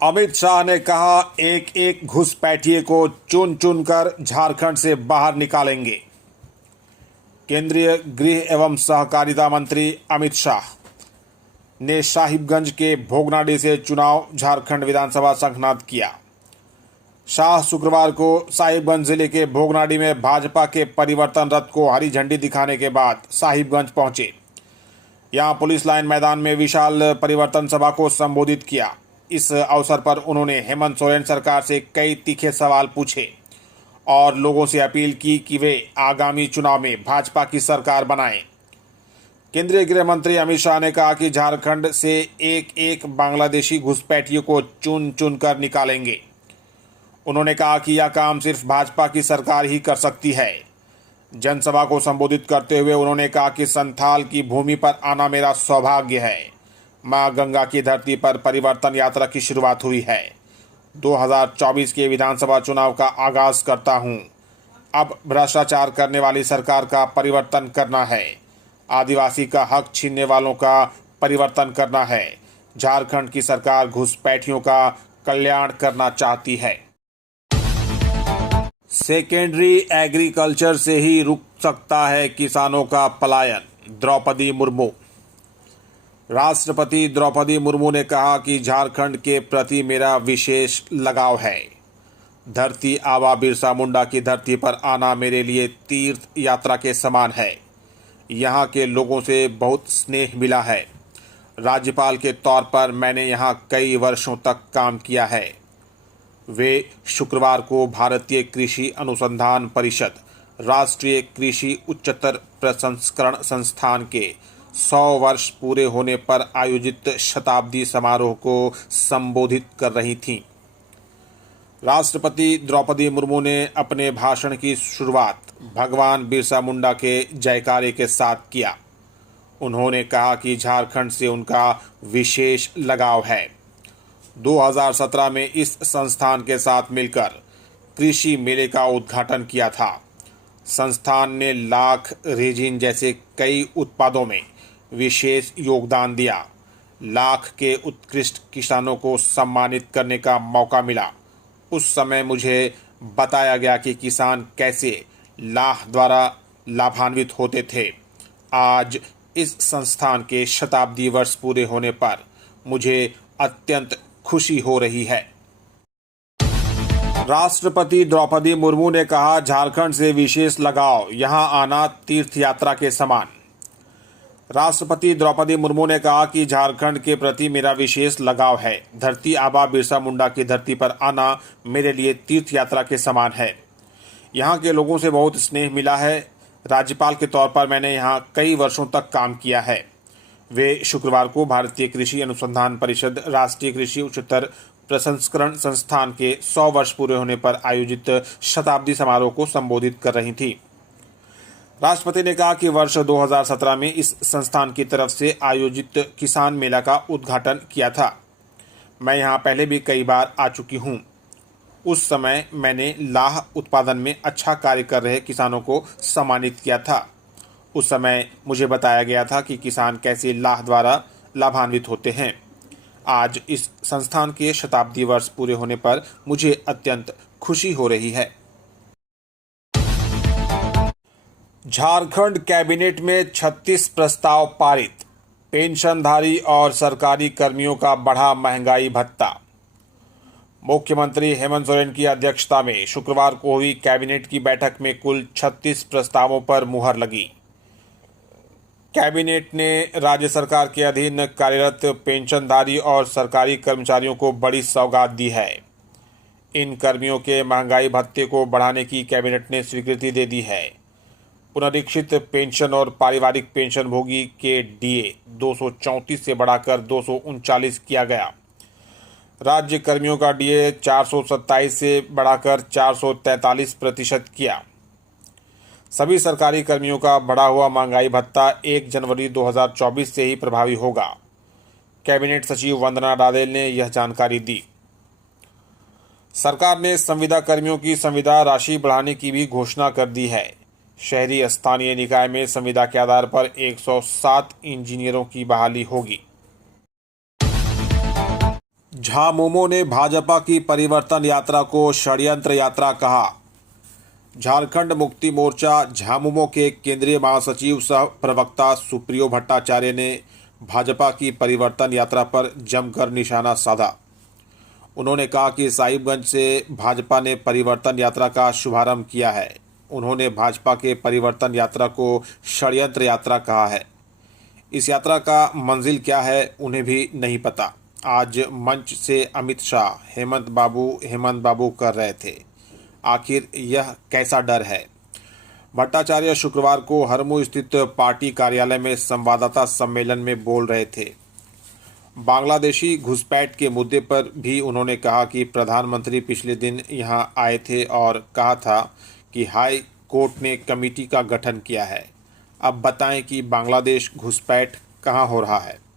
अमित शाह ने कहा, एक एक घुसपैठिए को चुन चुन कर झारखंड से बाहर निकालेंगे। केंद्रीय गृह एवं सहकारिता मंत्री अमित शाह ने साहिबगंज के भोगनाडी से चुनाव झारखंड विधानसभा संघनाद किया। शाह शुक्रवार को साहिबगंज जिले के भोगनाडी में भाजपा के परिवर्तन रथ को हरी झंडी दिखाने के बाद साहिबगंज पहुंचे। यहां पुलिस लाइन मैदान में विशाल परिवर्तन सभा को संबोधित किया। इस अवसर पर उन्होंने हेमंत सोरेन सरकार से कई तीखे सवाल पूछे और लोगों से अपील की कि वे आगामी चुनाव में भाजपा की सरकार बनाएं। केंद्रीय गृह मंत्री अमित शाह ने कहा कि झारखंड से एक एक बांग्लादेशी घुसपैठियों को चुन चुन कर निकालेंगे। उन्होंने कहा कि यह काम सिर्फ भाजपा की सरकार ही कर सकती है। जनसभा को संबोधित करते हुए उन्होंने कहा कि संथाल की भूमि पर आना मेरा सौभाग्य है। मां गंगा की धरती पर परिवर्तन यात्रा की शुरुआत हुई है। 2024 के विधानसभा चुनाव का आगाज करता हूं। अब भ्रष्टाचार करने वाली सरकार का परिवर्तन करना है। आदिवासी का हक छीनने वालों का परिवर्तन करना है। झारखंड की सरकार घुसपैठियों का कल्याण करना चाहती है। सेकेंडरी एग्रीकल्चर से ही रुक सकता है किसानों का पलायन, द्रौपदी मुर्मू। राष्ट्रपति द्रौपदी मुर्मू ने कहा कि झारखंड के प्रति मेरा विशेष लगाव है। धरती आबा बिरसा मुंडा की धरती पर आना मेरे लिए तीर्थ यात्रा के समान है। यहाँ के लोगों से बहुत स्नेह मिला है। राज्यपाल के तौर पर मैंने यहाँ कई वर्षों तक काम किया है। वे शुक्रवार को भारतीय कृषि अनुसंधान परिषद, राष्ट्रीय कृषि उच्चतर प्रसंस्करण संस्थान के 100 वर्ष पूरे होने पर आयोजित शताब्दी समारोह को संबोधित कर रही थीं। राष्ट्रपति द्रौपदी मुर्मू ने अपने भाषण की शुरुआत भगवान बिरसा मुंडा के जयकारे के साथ किया। उन्होंने कहा कि झारखंड से उनका विशेष लगाव है। 2017 में इस संस्थान के साथ मिलकर कृषि मेले का उद्घाटन किया था। संस्थान ने लाख रेजिन जैसे कई उत्पादों में विशेष योगदान दिया। लाख के उत्कृष्ट किसानों को सम्मानित करने का मौका मिला। उस समय मुझे बताया गया कि किसान कैसे लाह द्वारा लाभान्वित होते थे। आज इस संस्थान के शताब्दी वर्ष पूरे होने पर मुझे अत्यंत खुशी हो रही है। राष्ट्रपति द्रौपदी मुर्मू ने कहा, झारखंड से विशेष लगाव, यहां आना तीर्थ यात्रा के समान। राष्ट्रपति द्रौपदी मुर्मू ने कहा कि झारखंड के प्रति मेरा विशेष लगाव है। धरती आबा बिरसा मुंडा की धरती पर आना मेरे लिए तीर्थ यात्रा के समान है। यहाँ के लोगों से बहुत स्नेह मिला है। राज्यपाल के तौर पर मैंने यहाँ कई वर्षों तक काम किया है। वे शुक्रवार को भारतीय कृषि अनुसंधान परिषद, राष्ट्रीय कृषि उच्चतर प्रसंस्करण संस्थान के 100 वर्ष पूरे होने पर आयोजित शताब्दी समारोह को संबोधित कर रही थी। राष्ट्रपति ने कहा कि वर्ष 2017 में इस संस्थान की तरफ से आयोजित किसान मेला का उद्घाटन किया था। मैं यहाँ पहले भी कई बार आ चुकी हूँ। उस समय मैंने लाह उत्पादन में अच्छा कार्य कर रहे किसानों को सम्मानित किया था। उस समय मुझे बताया गया था कि किसान कैसे लाह द्वारा लाभान्वित होते हैं। आज इस संस्थान के शताब्दी वर्ष पूरे होने पर मुझे अत्यंत खुशी हो रही है। झारखंड कैबिनेट में 36 प्रस्ताव पारित। पेंशनधारी और सरकारी कर्मियों का बढ़ा महंगाई भत्ता। मुख्यमंत्री हेमंत सोरेन की अध्यक्षता में शुक्रवार को हुई कैबिनेट की बैठक में कुल 36 प्रस्तावों पर मुहर लगी। कैबिनेट ने राज्य सरकार के अधीन कार्यरत पेंशनधारी और सरकारी कर्मचारियों को बड़ी सौगात दी है। इन कर्मियों के महंगाई भत्ते को बढ़ाने की कैबिनेट ने स्वीकृति दे दी है। पुनरीक्षित पेंशन और पारिवारिक पेंशन भोगी के डीए 234 से बढ़ाकर 239 किया गया। राज्य कर्मियों का डीए 427 से बढ़ाकर 443% किया। सभी सरकारी कर्मियों का बढ़ा हुआ महंगाई भत्ता 1 जनवरी 2024 से ही प्रभावी होगा। कैबिनेट सचिव वंदना डादेल ने यह जानकारी दी। सरकार ने संविदा कर्मियों की संविदा राशि बढ़ाने की भी घोषणा कर दी है। शहरी स्थानीय निकाय में संविदा के आधार पर 107 इंजीनियरों की बहाली होगी। झामुमो ने भाजपा की परिवर्तन यात्रा को षड्यंत्र यात्रा कहा। झारखंड मुक्ति मोर्चा झामुमो के केंद्रीय महासचिव सह प्रवक्ता सुप्रियो भट्टाचार्य ने भाजपा की परिवर्तन यात्रा पर जमकर निशाना साधा। उन्होंने कहा कि साहिबगंज से भाजपा ने परिवर्तन यात्रा का शुभारंभ किया है। उन्होंने भाजपा के परिवर्तन यात्रा को षड्यंत्र यात्रा कहा है। इस यात्रा का मंजिल क्या है उन्हें भी नहीं पता। आज मंच से अमित शाह हेमंत बाबू कर रहे थे। आखिर यह कैसा डर है? भट्टाचार्य शुक्रवार को हरमू स्थित पार्टी कार्यालय में संवाददाता सम्मेलन में बोल रहे थे। बांग्लादेशी घुसपैठ के मुद्दे पर भी उन्होंने कहा कि प्रधानमंत्री पिछले दिन यहां आए थे और कहा था कि हाई कोर्ट ने कमेटी का गठन किया है। अब बताएं कि बांग्लादेश घुसपैठ कहां हो रहा है।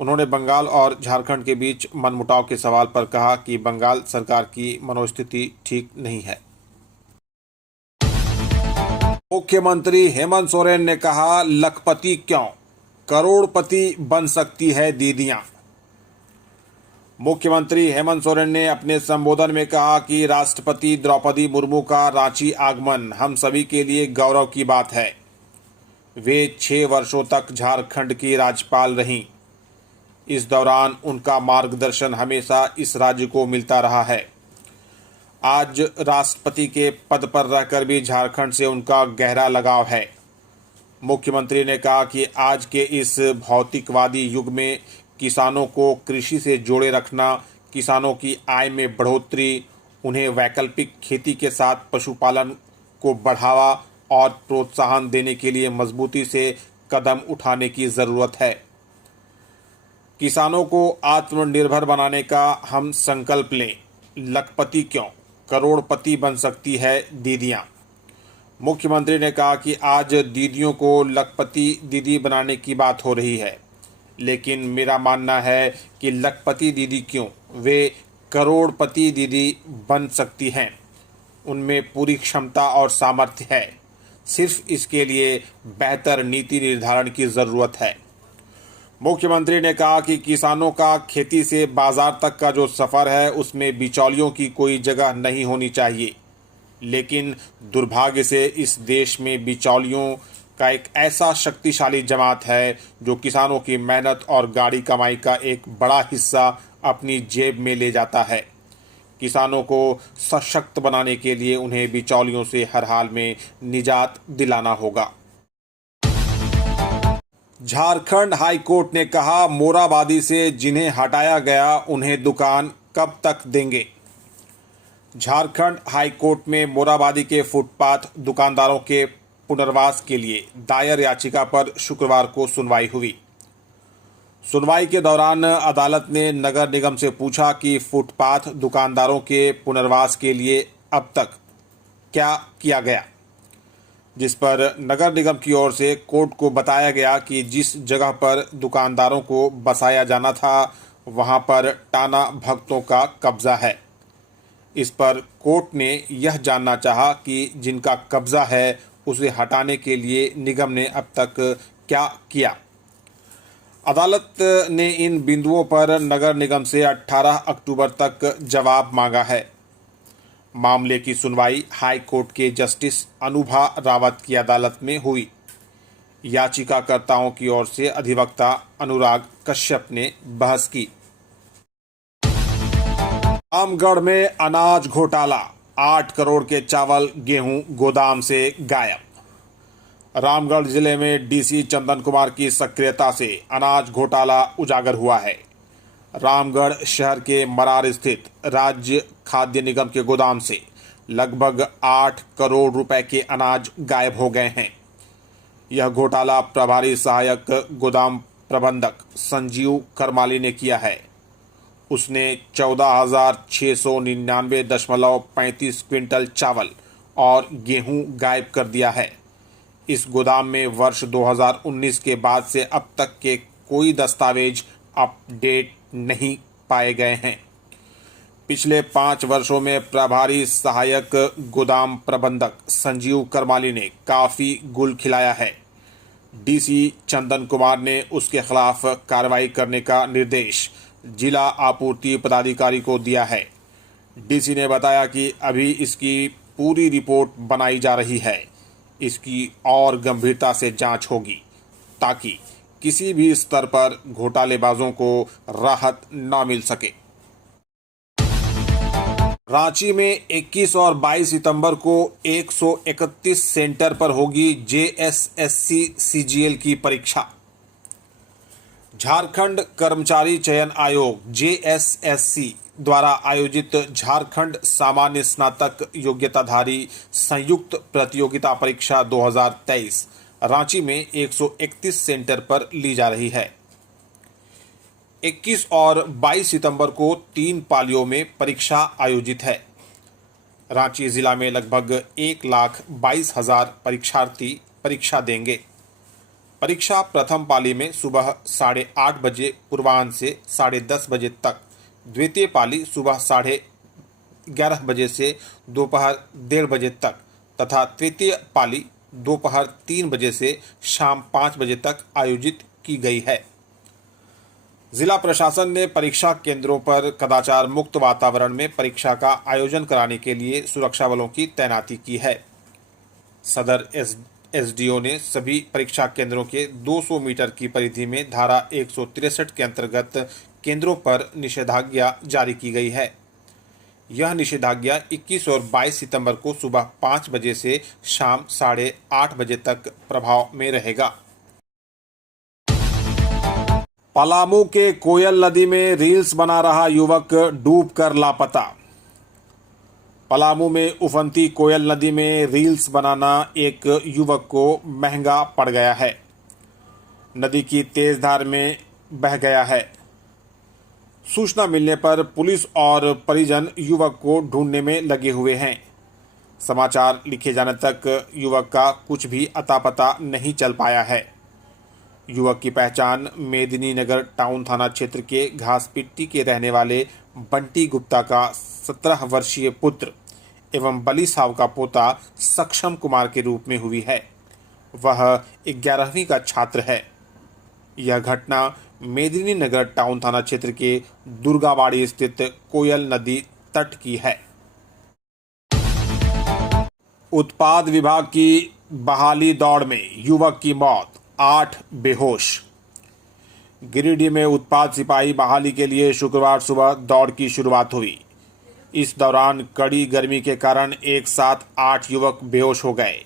उन्होंने बंगाल और झारखंड के बीच मनमुटाव के सवाल पर कहा कि बंगाल सरकार की मनोस्थिति ठीक नहीं है। मुख्यमंत्री हेमंत सोरेन ने कहा, लखपति क्यों, करोड़पति बन सकती है दीदियां। मुख्यमंत्री हेमंत सोरेन ने अपने संबोधन में कहा कि राष्ट्रपति द्रौपदी मुर्मू का रांची आगमन हम सभी के लिए गौरव की बात है। वे 6 वर्षों तक झारखंड की राज्यपाल रहीं। इस दौरान उनका मार्गदर्शन हमेशा इस राज्य को मिलता रहा है। आज राष्ट्रपति के पद पर रहकर भी झारखंड से उनका गहरा लगाव है। मुख्यमंत्री ने कहा कि आज के इस भौतिकवादी युग में किसानों को कृषि से जोड़े रखना, किसानों की आय में बढ़ोतरी, उन्हें वैकल्पिक खेती के साथ पशुपालन को बढ़ावा और प्रोत्साहन देने के लिए मजबूती से कदम उठाने की ज़रूरत है। किसानों को आत्मनिर्भर बनाने का हम संकल्प लें। लखपति क्यों, करोड़पति बन सकती है दीदियां। मुख्यमंत्री ने कहा कि आज दीदियों को लखपति दीदी बनाने की बात हो रही है, लेकिन मेरा मानना है कि लखपति दीदी क्यों, वे करोड़पति दीदी बन सकती हैं। उनमें पूरी क्षमता और सामर्थ्य है। सिर्फ इसके लिए बेहतर नीति निर्धारण की ज़रूरत है। मुख्यमंत्री ने कहा कि किसानों का खेती से बाजार तक का जो सफ़र है उसमें बिचौलियों की कोई जगह नहीं होनी चाहिए, लेकिन दुर्भाग्य से इस देश में बिचौलियों का एक ऐसा शक्तिशाली जमात है जो किसानों की मेहनत और गाढ़ी कमाई का एक बड़ा हिस्सा अपनी जेब में ले जाता है। किसानों को सशक्त बनाने के लिए उन्हें बिचौलियों से हर हाल में निजात दिलाना होगा। झारखंड हाई कोर्ट ने कहा, मोराबादी से जिन्हें हटाया गया उन्हें दुकान कब तक देंगे। झारखंड हाई कोर्ट में मोराबादी के फुटपाथ दुकानदारों के पुनर्वास के लिए दायर याचिका पर शुक्रवार को सुनवाई हुई। सुनवाई के दौरान अदालत ने नगर निगम से पूछा कि फुटपाथ दुकानदारों के पुनर्वास के लिए अब तक क्या किया गया, जिस पर नगर निगम की ओर से कोर्ट को बताया गया कि जिस जगह पर दुकानदारों को बसाया जाना था वहां पर टाना भक्तों का कब्जा है। इस पर कोर्ट ने यह जानना चाहा कि जिनका कब्जा है उसे हटाने के लिए निगम ने अब तक क्या किया। अदालत ने इन बिंदुओं पर नगर निगम से 18 अक्टूबर तक जवाब मांगा है। मामले की सुनवाई हाई कोर्ट के जस्टिस अनुभा रावत की अदालत में हुई। याचिकाकर्ताओं की ओर से अधिवक्ता अनुराग कश्यप ने बहस की। रामगढ़ में अनाज घोटाला, 8 करोड़ के चावल गेहूं गोदाम से गायब। रामगढ़ जिले में डीसी चंदन कुमार की सक्रियता से अनाज घोटाला उजागर हुआ है। रामगढ़ शहर के मरार स्थित राज्य खाद्य निगम के गोदाम से लगभग 8 करोड़ रुपए के अनाज गायब हो गए हैं। यह घोटाला प्रभारी सहायक गोदाम प्रबंधक संजीव करमाली ने किया है। उसने 14,699.35 क्विंटल चावल और गेहूं गायब कर दिया है। इस गोदाम में वर्ष 2019 के बाद से अब तक के कोई दस्तावेज अपडेट नहीं पाए गए हैं। पिछले 5 वर्षों में प्रभारी सहायक गोदाम प्रबंधक संजीव करमाली ने काफ़ी गुल खिलाया है। डीसी चंदन कुमार ने उसके खिलाफ कार्रवाई करने का निर्देश जिला आपूर्ति पदाधिकारी को दिया है। डीसी ने बताया कि अभी इसकी पूरी रिपोर्ट बनाई जा रही है। इसकी और गंभीरता से जांच होगी ताकि किसी भी स्तर पर घोटालेबाजों को राहत न मिल सके। रांची में 21 और 22 सितंबर को 131 सेंटर पर होगी जेएसएससी सीजीएल की परीक्षा। झारखंड कर्मचारी चयन आयोग जेएसएससी द्वारा आयोजित झारखंड सामान्य स्नातक योग्यताधारी संयुक्त प्रतियोगिता परीक्षा 2023 रांची में 131 सेंटर पर ली जा रही है। 21 और 22 सितंबर को 3 पालियों में परीक्षा आयोजित है। रांची जिला में लगभग 1,22,000 परीक्षार्थी परीक्षा देंगे। परीक्षा प्रथम पाली में सुबह 8:30 बजे पूर्वाह्न से 10:30 बजे तक, द्वितीय पाली सुबह 11:30 बजे से दोपहर 1:30 बजे तक तथा तृतीय पाली दोपहर 3 बजे से शाम 5 बजे तक आयोजित की गई है। जिला प्रशासन ने परीक्षा केंद्रों पर कदाचार मुक्त वातावरण में परीक्षा का आयोजन कराने के लिए सुरक्षा बलों की तैनाती की है। सदर एसडीओ ने सभी परीक्षा केंद्रों के 200 मीटर की परिधि में धारा 163 के अंतर्गत केंद्रों पर निषेधाज्ञा जारी की गई है। यह निषेधाज्ञा 21 और 22 सितंबर को सुबह 5 बजे से शाम 8:30 बजे तक प्रभाव में रहेगा। पलामू के कोयल नदी में रील्स बना रहा युवक डूबकर लापता। पलामू में उफनती कोयल नदी में रील्स बनाना एक युवक को महंगा पड़ गया है। नदी की तेज धार में बह गया है। सूचना मिलने पर पुलिस और परिजन युवक को ढूंढने में लगे हुए हैं। समाचार लिखे जाने तक युवक का कुछ भी अता पता नहीं चल पाया है। युवक की पहचान मेदिनी नगर टाउन थाना क्षेत्र के घासपिट्टी के रहने वाले बंटी गुप्ता का 17 वर्षीय पुत्र एवं बली साहब का पोता सक्षम कुमार के रूप में हुई है। वह 11वीं का छात्र है। यह घटना मेदिनी नगर टाउन थाना क्षेत्र के दुर्गाबाड़ी स्थित कोयल नदी तट की है। उत्पाद विभाग की बहाली दौड़ में युवक की मौत, 8 बेहोश। गिरिडीह में उत्पाद सिपाही बहाली के लिए शुक्रवार सुबह दौड़ की शुरुआत हुई। इस दौरान कड़ी गर्मी के कारण एक साथ 8 युवक बेहोश हो गए।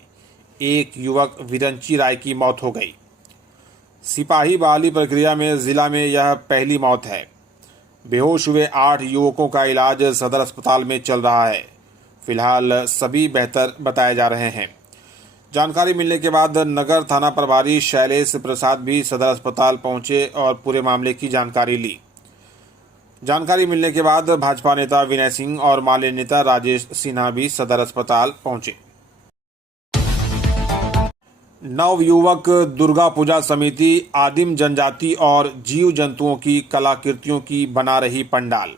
एक युवक विरंची राय की मौत हो गई। सिपाही बहाली प्रक्रिया में जिला में यह पहली मौत है। बेहोश हुए 8 युवकों का इलाज सदर अस्पताल में चल रहा है। फिलहाल सभी बेहतर बताए जा रहे हैं। जानकारी मिलने के बाद नगर थाना प्रभारी शैलेश प्रसाद भी सदर अस्पताल पहुंचे और पूरे मामले की जानकारी ली। जानकारी मिलने के बाद भाजपा नेता विनय सिंह और माले नेता राजेश सिन्हा भी सदर अस्पताल पहुंचे। नवयुवक दुर्गा पूजा समिति आदिम जनजाति और जीव जंतुओं की कलाकृतियों की बना रही पंडाल।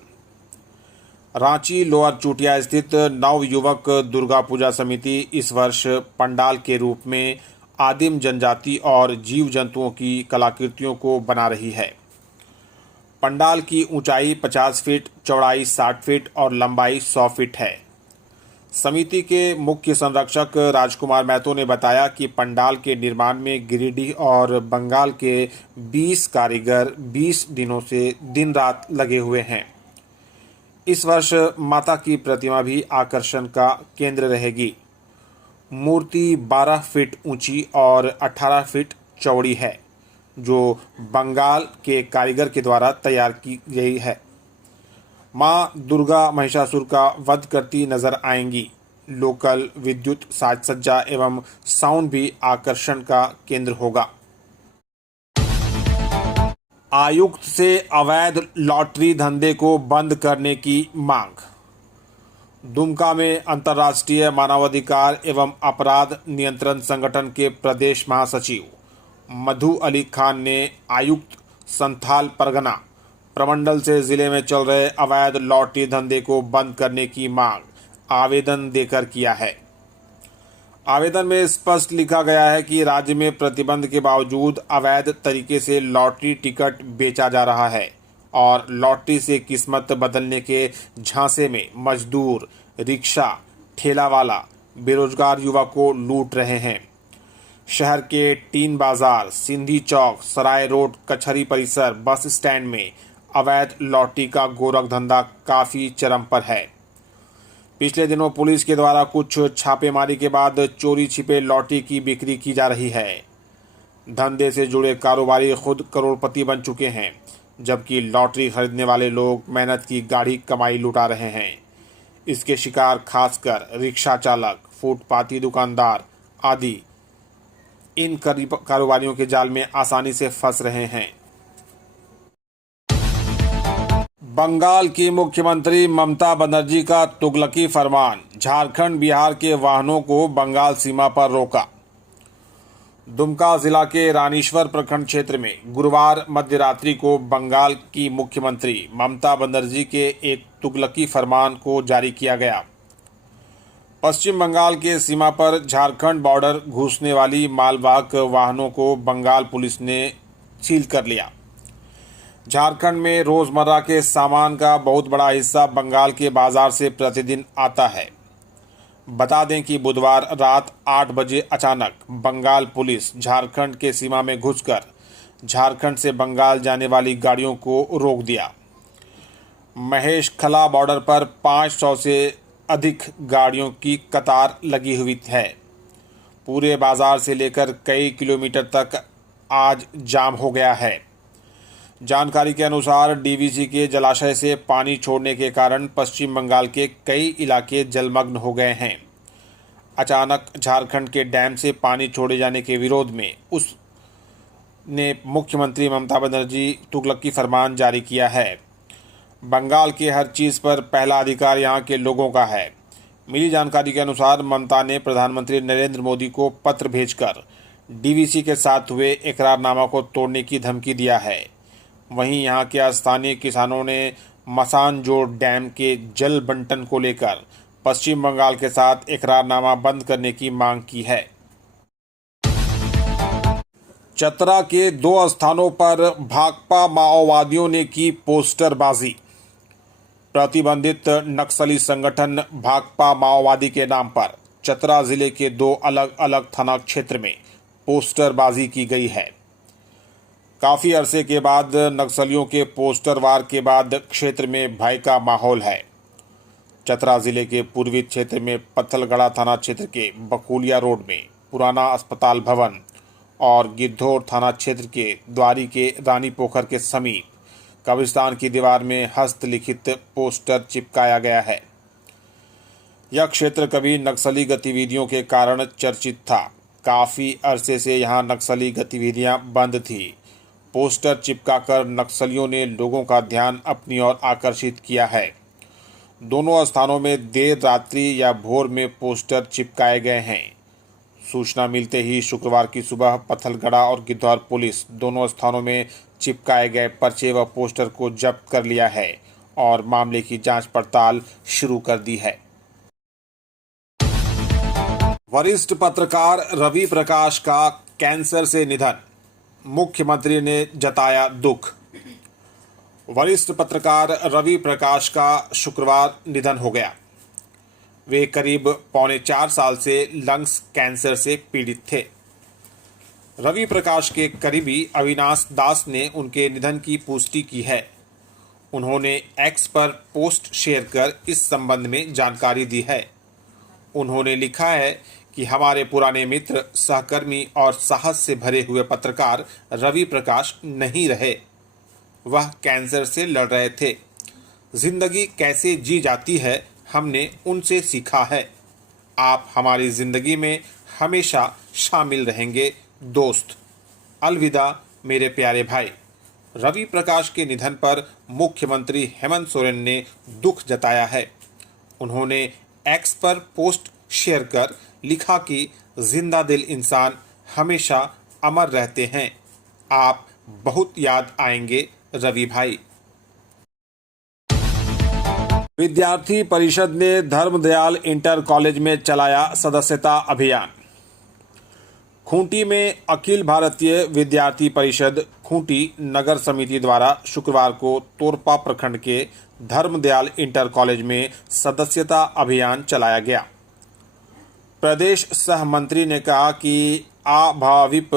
रांची लोअर चूटिया स्थित नवयुवक दुर्गा पूजा समिति इस वर्ष पंडाल के रूप में आदिम जनजाति और जीव जंतुओं की कलाकृतियों को बना रही है। पंडाल की ऊंचाई 50 फीट, चौड़ाई 60 फीट और लंबाई 100 फीट है। समिति के मुख्य संरक्षक राजकुमार महतो ने बताया कि पंडाल के निर्माण में गिरिडीह और बंगाल के 20 कारीगर 20 दिनों से दिन रात लगे हुए हैं। इस वर्ष माता की प्रतिमा भी आकर्षण का केंद्र रहेगी। मूर्ति 12 फीट ऊंची और 18 फीट चौड़ी है, जो बंगाल के कारीगर के द्वारा तैयार की गई है। मां दुर्गा महिषासुर का वध करती नजर आएंगी। लोकल विद्युत साज सज्जा एवं साउंड भी आकर्षण का केंद्र होगा। आयुक्त से अवैध लॉटरी धंधे को बंद करने की मांग। दुमका में अंतर्राष्ट्रीय मानवाधिकार एवं अपराध नियंत्रण संगठन के प्रदेश महासचिव मधु अली खान ने आयुक्त संथाल परगना प्रमंडल से जिले में चल रहे अवैध लॉटरी धंधे को बंद करने की मांग आवेदन देकर किया है। आवेदन में स्पष्ट लिखा गया है कि राज्य में प्रतिबंध के बावजूद अवैध तरीके से लॉटरी टिकट बेचा जा रहा है और लॉटरी से किस्मत बदलने के झांसे में मजदूर, रिक्शा, ठेला वाला, बेरोजगार युवा को लूट रहे हैं। शहर के टीन बाजार, सिंधी चौक, सराय रोड, कचहरी परिसर, बस स्टैंड में अवैध लॉटरी का गोरख धंधा काफी चरम पर है। पिछले दिनों पुलिस के द्वारा कुछ छापेमारी के बाद चोरी छिपे लॉटरी की बिक्री की जा रही है। धंधे से जुड़े कारोबारी खुद करोड़पति बन चुके हैं, जबकि लॉटरी खरीदने वाले लोग मेहनत की गाढ़ी कमाई लुटा रहे हैं। इसके शिकार खासकर रिक्शा चालक, फुटपाती दुकानदार आदि इन कारोबारियों के जाल में आसानी से फंस रहे हैं। बंगाल की मुख्यमंत्री ममता बनर्जी का तुगलकी फरमान, झारखंड बिहार के वाहनों को बंगाल सीमा पर रोका। दुमका जिला के रानीश्वर प्रखंड क्षेत्र में गुरुवार मध्यरात्रि को बंगाल की मुख्यमंत्री ममता बनर्जी के एक तुगलकी फरमान को जारी किया गया। पश्चिम बंगाल के सीमा पर झारखंड बॉर्डर घुसने वाली मालवाहक वाहनों को बंगाल पुलिस ने सील कर लिया। झारखंड में रोजमर्रा के सामान का बहुत बड़ा हिस्सा बंगाल के बाजार से प्रतिदिन आता है। बता दें कि बुधवार रात 8 बजे अचानक बंगाल पुलिस झारखंड के सीमा में घुसकर झारखंड से बंगाल जाने वाली गाड़ियों को रोक दिया। महेश खला बॉर्डर पर 500 से अधिक गाड़ियों की कतार लगी हुई है। पूरे बाजार से लेकर कई किलोमीटर तक आज जाम हो गया है। जानकारी के अनुसार डीवीसी के जलाशय से पानी छोड़ने के कारण पश्चिम बंगाल के कई इलाके जलमग्न हो गए हैं। अचानक झारखंड के डैम से पानी छोड़े जाने के विरोध में उसने मुख्यमंत्री ममता बनर्जी तुगलकी फरमान जारी किया है। बंगाल के हर चीज़ पर पहला अधिकार यहाँ के लोगों का है। मिली जानकारी के अनुसार ममता ने प्रधानमंत्री नरेंद्र मोदी को पत्र भेजकर डीवीसी के साथ हुए इकरारनामा को तोड़ने की धमकी दिया है। वहीं यहाँ के स्थानीय किसानों ने मसानजोड़ डैम के जल बंटन को लेकर पश्चिम बंगाल के साथ इकरारनामा बंद करने की मांग की है। चतरा के 2 स्थानों पर भाकपा माओवादियों ने की पोस्टरबाजी। प्रतिबंधित नक्सली संगठन भाकपा माओवादी के नाम पर चतरा जिले के 2 अलग अलग थाना क्षेत्र में पोस्टरबाजी की गई है। काफ़ी अरसे के बाद नक्सलियों के पोस्टर वार के बाद क्षेत्र में भय का माहौल है। चतरा जिले के पूर्वी क्षेत्र में पत्थलगढ़ा थाना क्षेत्र के बकुलिया रोड में पुराना अस्पताल भवन और गिद्धौर थाना क्षेत्र के द्वारी के रानी पोखर के समीप कब्रिस्तान की दीवार में हस्तलिखित पोस्टर चिपकाया गया है। यह क्षेत्र कभी नक्सली गतिविधियों के कारण चर्चित था। काफ़ी अरसे से यहाँ नक्सली गतिविधियाँ बंद थी। पोस्टर चिपकाकर नक्सलियों ने लोगों का ध्यान अपनी ओर आकर्षित किया है। दोनों स्थानों में देर रात्रि या भोर में पोस्टर चिपकाए गए हैं। सूचना मिलते ही शुक्रवार की सुबह पत्थलगढ़ा और गिद्धौर पुलिस दोनों स्थानों में चिपकाए गए पर्चे व पोस्टर को जब्त कर लिया है और मामले की जांच पड़ताल शुरू कर दी है। वरिष्ठ पत्रकार रवि प्रकाश का कैंसर से निधन, मुख्यमंत्री ने जताया दुख। वरिष्ठ पत्रकार रवि प्रकाश का शुक्रवार निधन हो गया। वे करीब 3.25 साल से लंग्स कैंसर से पीड़ित थे। रवि प्रकाश के करीबी अविनाश दास ने उनके निधन की पुष्टि की है। उन्होंने एक्स पर पोस्ट शेयर कर इस संबंध में जानकारी दी है। उन्होंने लिखा है कि हमारे पुराने मित्र, सहकर्मी और साहस से भरे हुए पत्रकार रवि प्रकाश नहीं रहे। वह कैंसर से लड़ रहे थे। जिंदगी कैसे जी जाती है हमने उनसे सीखा है। आप हमारी जिंदगी में हमेशा शामिल रहेंगे दोस्त। अलविदा मेरे प्यारे भाई। रवि प्रकाश के निधन पर मुख्यमंत्री हेमंत सोरेन ने दुख जताया है। उन्होंने एक्स पर पोस्ट शेयर कर लिखा कि जिंदा दिल इंसान हमेशा अमर रहते हैं। आप बहुत याद आएंगे रवि भाई। विद्यार्थी परिषद ने धर्मदयाल इंटर कॉलेज में चलाया सदस्यता अभियान। खूंटी में अखिल भारतीय विद्यार्थी परिषद खूंटी नगर समिति द्वारा शुक्रवार को तोरपा प्रखंड के धर्मदयाल इंटर कॉलेज में सदस्यता अभियान चलाया गया। प्रदेश सह मंत्री ने कहा कि अभाविप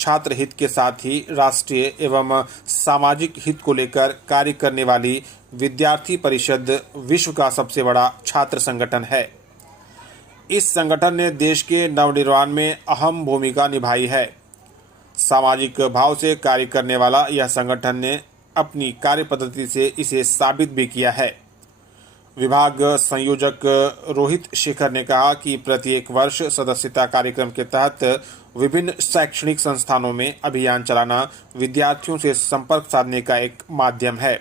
छात्र हित के साथ ही राष्ट्रीय एवं सामाजिक हित को लेकर कार्य करने वाली विद्यार्थी परिषद विश्व का सबसे बड़ा छात्र संगठन है। इस संगठन ने देश के नवनिर्माण में अहम भूमिका निभाई है। सामाजिक भाव से कार्य करने वाला यह संगठन ने अपनी कार्य पद्धति से इसे साबित भी किया है। विभाग संयोजक रोहित शेखर ने कहा कि प्रत्येक वर्ष सदस्यता कार्यक्रम के तहत विभिन्न शैक्षणिक संस्थानों में अभियान चलाना विद्यार्थियों से संपर्क साधने का एक माध्यम है,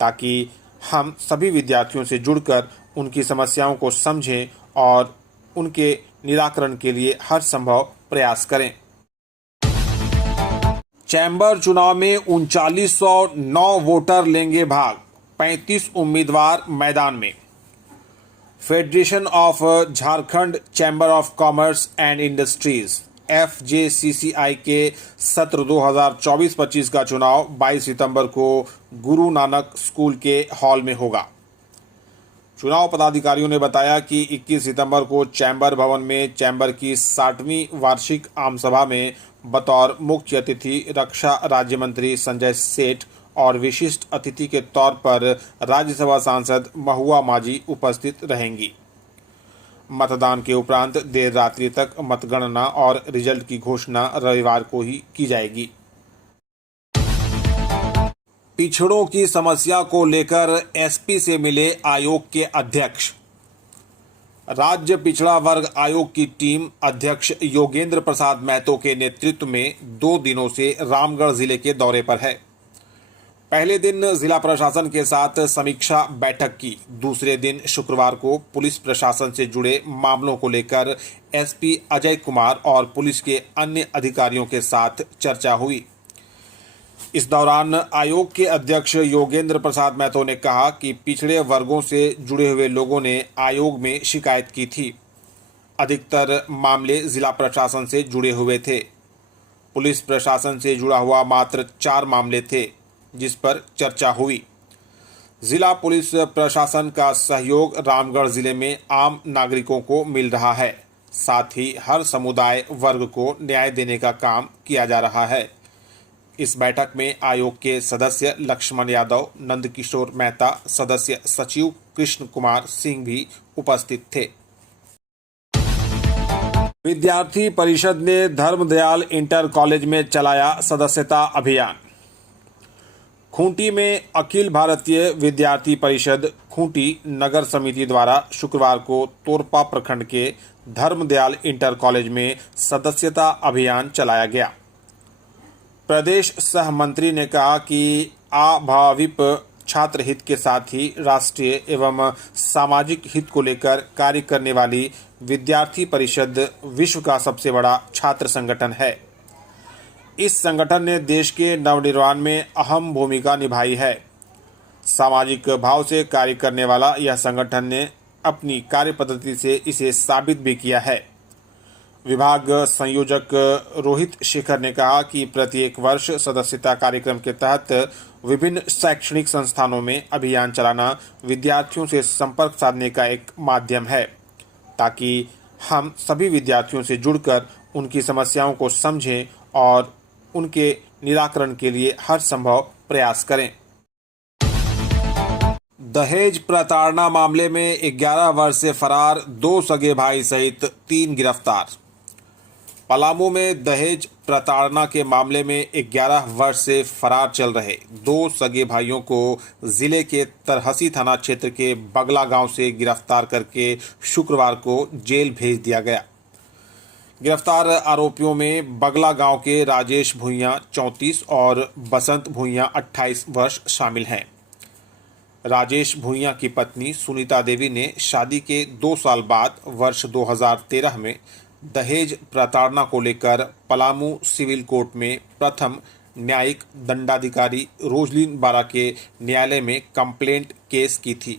ताकि हम सभी विद्यार्थियों से जुड़कर उनकी समस्याओं को समझें और उनके निराकरण के लिए हर संभव प्रयास करें। चैम्बर चुनाव में 3909 वोटर लेंगे भाग, 35 उम्मीदवार मैदान में। Federation of Jharkhand chamber of commerce and industries FJCCI के सत्र 2024-25 का चुनाव 22 सितंबर को गुरु नानक स्कूल के हॉल में होगा। चुनाव पदाधिकारियों ने बताया कि 21 सितंबर को चैम्बर भवन में चैम्बर की 60वीं वार्षिक आम सभा में बतौर मुख्य अतिथि रक्षा राज्य मंत्री संजय सेठ और विशिष्ट अतिथि के तौर पर राज्यसभा सांसद महुआ माझी उपस्थित रहेंगी। मतदान के उपरांत देर रात्रि तक मतगणना और रिजल्ट की घोषणा रविवार को ही की जाएगी। पिछड़ों की समस्या को लेकर SP से मिले आयोग के अध्यक्ष। राज्य पिछड़ा वर्ग आयोग की टीम अध्यक्ष योगेंद्र प्रसाद महतो के नेतृत्व में 2 दिनों से रामगढ़ जिले के दौरे पर है। पहले दिन जिला प्रशासन के साथ समीक्षा बैठक की। दूसरे दिन शुक्रवार को पुलिस प्रशासन से जुड़े मामलों को लेकर SP अजय कुमार और पुलिस के अन्य अधिकारियों के साथ चर्चा हुई। इस दौरान आयोग के अध्यक्ष योगेंद्र प्रसाद महतो ने कहा कि पिछड़े वर्गों से जुड़े हुए लोगों ने आयोग में शिकायत की थी। अधिकतर मामले जिला प्रशासन से जुड़े हुए थे। पुलिस प्रशासन से जुड़ा हुआ मात्र 4 मामले थे, जिस पर चर्चा हुई। जिला पुलिस प्रशासन का सहयोग रामगढ़ जिले में आम नागरिकों को मिल रहा है। साथ ही हर समुदाय वर्ग को न्याय देने का काम किया जा रहा है। इस बैठक में आयोग के सदस्य लक्ष्मण यादव, नंदकिशोर मेहता, सदस्य सचिव कृष्ण कुमार सिंह भी उपस्थित थे। विद्यार्थी परिषद ने धर्मदयाल इंटर कॉलेज में चलाया सदस्यता अभियान। खूंटी में अखिल भारतीय विद्यार्थी परिषद खूंटी नगर समिति द्वारा शुक्रवार को तोरपा प्रखंड के धर्मदयाल इंटर कॉलेज में सदस्यता अभियान चलाया गया। प्रदेश सह मंत्री ने कहा कि अभाविप छात्र हित के साथ ही राष्ट्रीय एवं सामाजिक हित को लेकर कार्य करने वाली विद्यार्थी परिषद विश्व का सबसे बड़ा छात्र संगठन है। इस संगठन ने देश के नवनिर्माण में अहम भूमिका निभाई है। सामाजिक भाव से कार्य करने वाला यह संगठन ने अपनी कार्य पद्धति से इसे साबित भी किया है। विभाग संयोजक रोहित शेखर ने कहा कि प्रत्येक वर्ष सदस्यता कार्यक्रम के तहत विभिन्न शैक्षणिक संस्थानों में अभियान चलाना विद्यार्थियों से संपर्क साधने का एक माध्यम है, ताकि हम सभी विद्यार्थियों से जुड़कर उनकी समस्याओं को समझें और उनके निराकरण के लिए हर संभव प्रयास करें। दहेज प्रताड़ना मामले में 11 वर्ष से फरार 2 सगे भाई सहित 3 गिरफ्तार। पलामू में दहेज प्रताड़ना के मामले में 11 वर्ष से फरार चल रहे 2 सगे भाइयों को जिले के तरहसी थाना क्षेत्र के बगला गांव से गिरफ्तार करके शुक्रवार को जेल भेज दिया गया। गिरफ्तार आरोपियों में बगला गांव के राजेश भुइयां 34 और बसंत भुइयां 28 वर्ष शामिल हैं। राजेश भुइयां की पत्नी सुनीता देवी ने शादी के 2 साल बाद वर्ष 2013 में दहेज प्रताड़ना को लेकर पलामू सिविल कोर्ट में प्रथम न्यायिक दंडाधिकारी रोजलिन बारा के न्यायालय में कंप्लेंट केस की थी।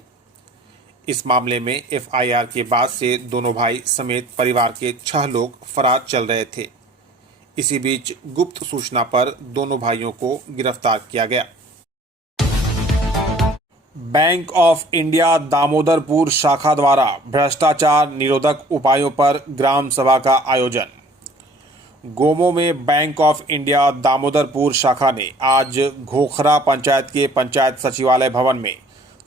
इस मामले में FIR के बाद से दोनों भाई समेत परिवार के 6 लोग फरार चल रहे थे। इसी बीच गुप्त सूचना पर दोनों भाइयों को गिरफ्तार किया गया। बैंक ऑफ इंडिया दामोदरपुर शाखा द्वारा भ्रष्टाचार निरोधक उपायों पर ग्राम सभा का आयोजन। गोमो में बैंक ऑफ इंडिया दामोदरपुर शाखा ने आज घोखरा पंचायत के पंचायत सचिवालय भवन में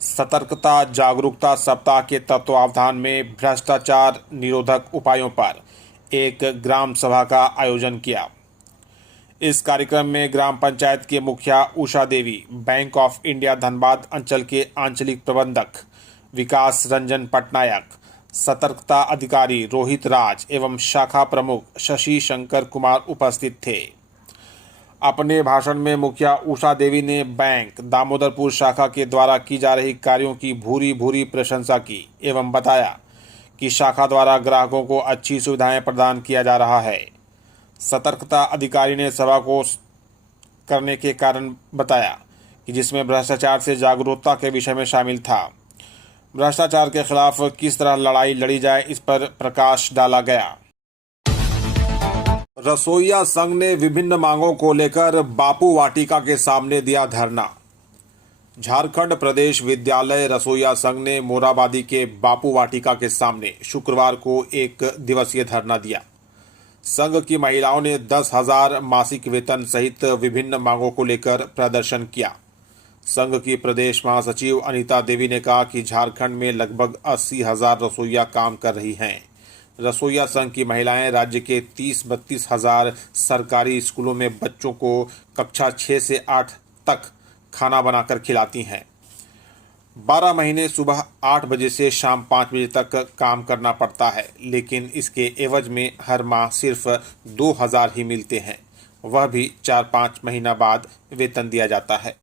सतर्कता जागरूकता सप्ताह के तत्वावधान में भ्रष्टाचार निरोधक उपायों पर एक ग्राम सभा का आयोजन किया। इस कार्यक्रम में ग्राम पंचायत के मुखिया उषा देवी, बैंक ऑफ इंडिया धनबाद अंचल के आंचलिक प्रबंधक विकास रंजन पटनायक, सतर्कता अधिकारी रोहित राज एवं शाखा प्रमुख शशि शंकर कुमार उपस्थित थे। अपने भाषण में मुखिया उषा देवी ने बैंक दामोदरपुर शाखा के द्वारा की जा रही कार्यों की भूरी भूरी प्रशंसा की एवं बताया कि शाखा द्वारा ग्राहकों को अच्छी सुविधाएं प्रदान किया जा रहा है। सतर्कता अधिकारी ने सभा को करने के कारण बताया कि जिसमें भ्रष्टाचार से जागरूकता के विषय में शामिल था। भ्रष्टाचार के खिलाफ किस तरह लड़ाई लड़ी जाए, इस पर प्रकाश डाला गया। रसोइया संघ ने विभिन्न मांगों को लेकर बापू वाटिका के सामने दिया धरना। झारखंड प्रदेश विद्यालय रसोइया संघ ने मोराबादी के बापू वाटिका के सामने शुक्रवार को एक दिवसीय धरना दिया। संघ की महिलाओं ने 10,000 मासिक वेतन सहित विभिन्न मांगों को लेकर प्रदर्शन किया। संघ की प्रदेश महासचिव अनीता देवी ने कहा कि झारखंड में लगभग 80,000 रसोइया काम कर रही हैं। रसोइया संघ की महिलाएं राज्य के 30-32 हजार सरकारी स्कूलों में बच्चों को कक्षा 6 से 8 तक खाना बनाकर खिलाती हैं। 12 महीने सुबह 8 बजे से शाम 5 बजे तक काम करना पड़ता है, लेकिन इसके एवज में हर माह सिर्फ 2,000 ही मिलते हैं, वह भी 4-5 महीना बाद वेतन दिया जाता है।